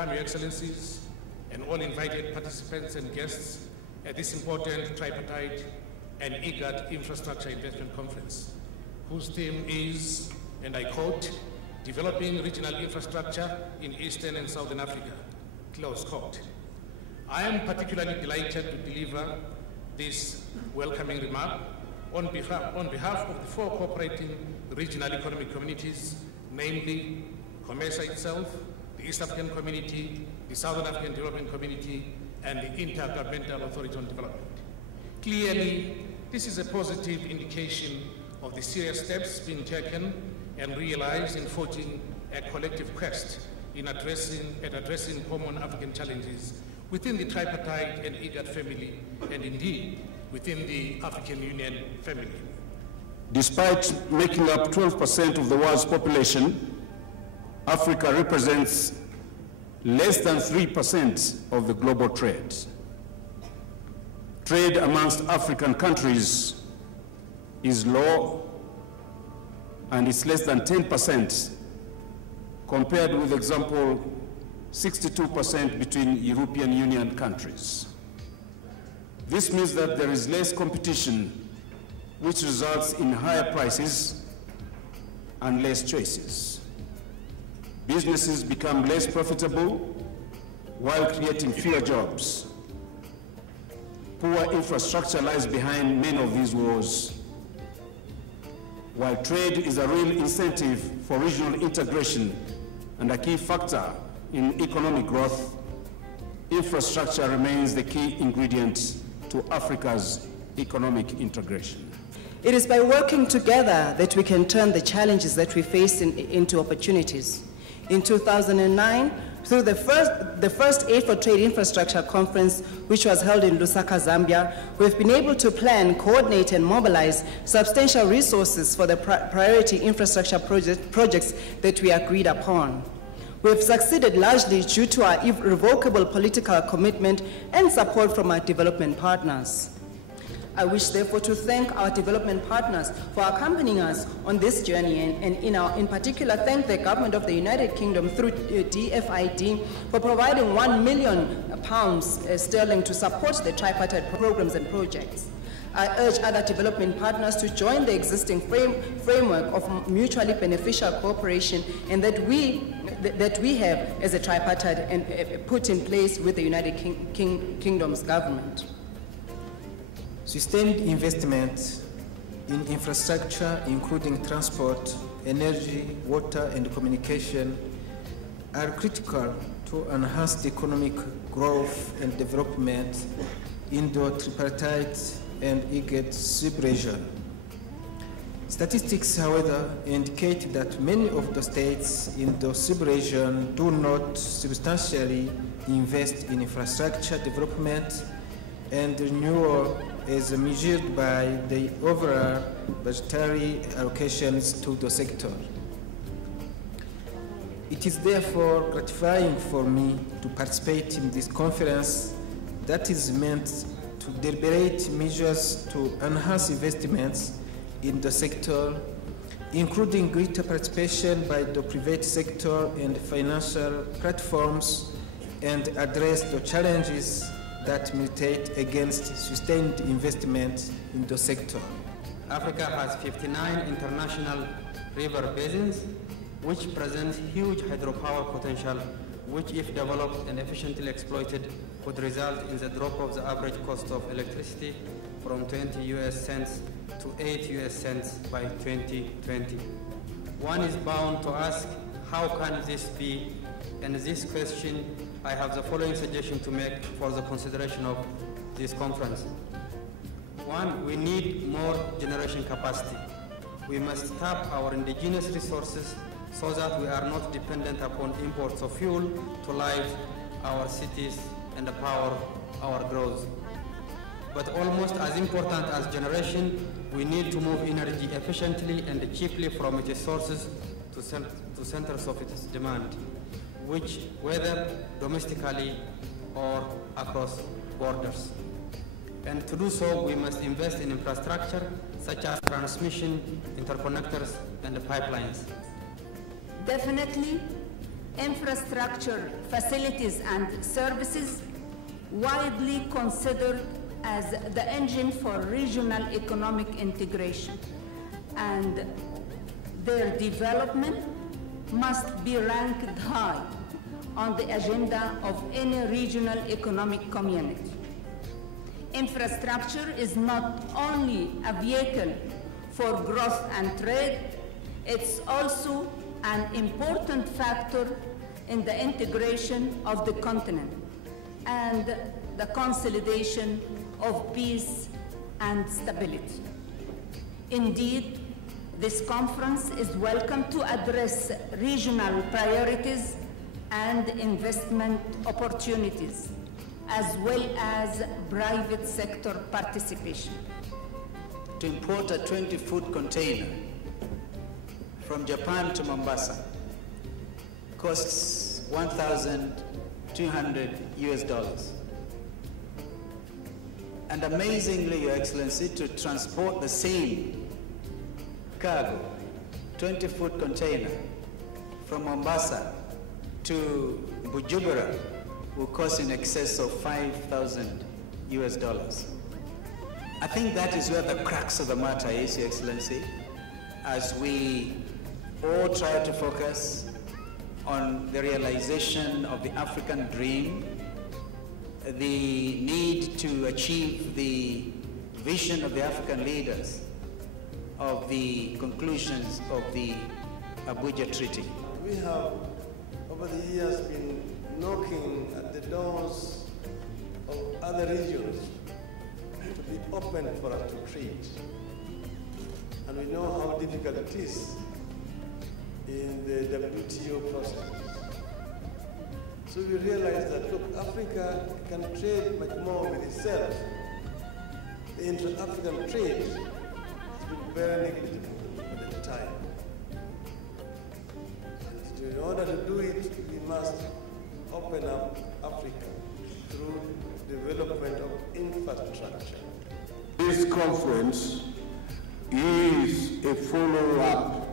welcome Your Excellencies and all invited participants and guests at this important Tripartite and IGAD Infrastructure Investment Conference, whose theme is, and I quote, "Developing Regional Infrastructure in Eastern and Southern Africa," close quote. I am particularly delighted to deliver this welcoming remark on behalf of the four cooperating regional economic communities, namely COMESA itself, the East African Community, the Southern African Development Community, and the Intergovernmental Authority on Development. Clearly, this is a positive indication of the serious steps being taken and realized in forging a collective quest in addressing common African challenges within the Tripartite and IGAD family, and indeed within the African Union family. Despite making up 12% of the world's population, Africa represents less than 3% of the global trade. Trade amongst African countries is low, and it's less than 10% compared with, example, 62% between European Union countries. This means that there is less competition, which results in higher prices and less choices. Businesses become less profitable while creating fewer jobs. Poor infrastructure lies behind many of these woes. While trade is a real incentive for regional integration and a key factor in economic growth, infrastructure remains the key ingredient to Africa's economic integration. It is by working together that we can turn the challenges that we face into opportunities. In 2009, through the first Aid for Trade Infrastructure Conference, which was held in Lusaka, Zambia, we've been able to plan, coordinate, and mobilize substantial resources for the priority infrastructure projects that we agreed upon. We've succeeded largely due to our irrevocable political commitment and support from our development partners. I wish, therefore, to thank our development partners for accompanying us on this journey, and in particular, thank the Government of the United Kingdom through DFID for providing £1 million sterling to support the tripartite programs and projects. I urge other development partners to join the existing framework of mutually beneficial cooperation and that we have as a tripartite and put in place with the United Kingdom's government. Sustained investment in infrastructure, including transport, energy, water, and communication, are critical to enhance the economic growth and development in the tripartite and IGAD sub-region. Statistics, however, indicate that many of the states in the sub-region do not substantially invest in infrastructure development and renewal as measured by the overall budgetary allocations to the sector. It is therefore gratifying for me to participate in this conference that is meant to deliberate measures to enhance investments in the sector, including greater participation by the private sector and financial platforms, and address the challenges that militate against sustained investment in the sector. Africa has 59 international river basins, which present huge hydropower potential, which, if developed and efficiently exploited, would result in the drop of the average cost of electricity from 20 US cents to 8 US cents by 2020. One is bound to ask, how can this be? And this question, I have the following suggestion to make for the consideration of this conference. One, we need more generation capacity. We must tap our indigenous resources so that we are not dependent upon imports of fuel to light our cities and power our growth. But almost as important as generation, we need to move energy efficiently and cheaply from its sources to centers of its demand, which whether domestically or across borders. And to do so, we must invest in infrastructure such as transmission, interconnectors, and pipelines. Definitely, infrastructure, facilities, and services, widely considered as the engine for regional economic integration, and their development must be ranked high on the agenda of any regional economic community. Infrastructure is not only a vehicle for growth and trade, it's also an important factor in the integration of the continent and the consolidation of peace and stability. Indeed, this conference is welcome to address regional priorities and investment opportunities, as well as private sector participation. To import a 20-foot container from Japan to Mombasa costs $1,200 US. And amazingly, Your Excellency, to transport the same cargo, 20-foot container, from Mombasa to Bujumbura will cost in excess of $5,000 US. I think that is where the crux of the matter is, Your Excellency, as we all try to focus on the realization of the African dream, the need to achieve the vision of the African leaders of the conclusions of the Abuja Treaty. We have, over the years, been knocking at the doors of other regions to be open for us to trade. And we know how difficult it is in the WTO process. So we realize that, look, Africa can trade much more with itself. The intra-African trade has been very negligible at the time. And in order to do it, we must open up Africa through development of infrastructure. This conference is a follow-up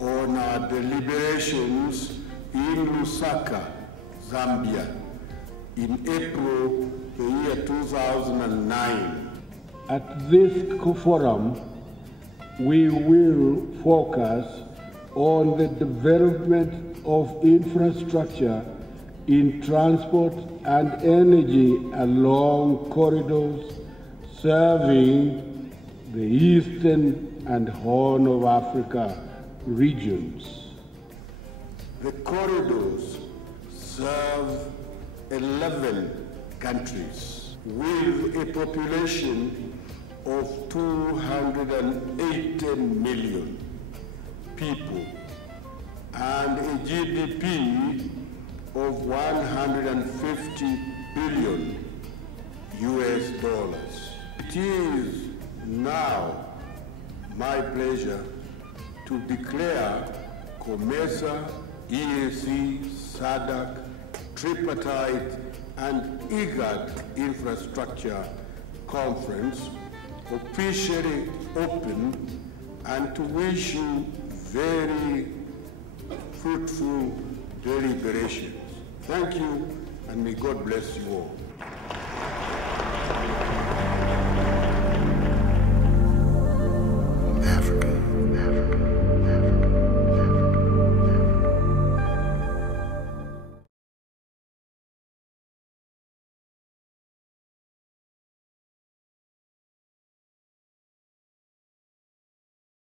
on our deliberations in Lusaka, Zambia, in April the year 2009. At this forum, we will focus on the development of infrastructure in transport and energy along corridors serving the Eastern and Horn of Africa regions. The corridors serve 11 countries with a population of 280 million people and a GDP of 150 billion US. It is now my pleasure to declare COMESA, EAC, SADC, Tripartite, and IGAD Infrastructure Conference officially open, and to wish you very fruitful deliberations. Thank you, and may God bless you all.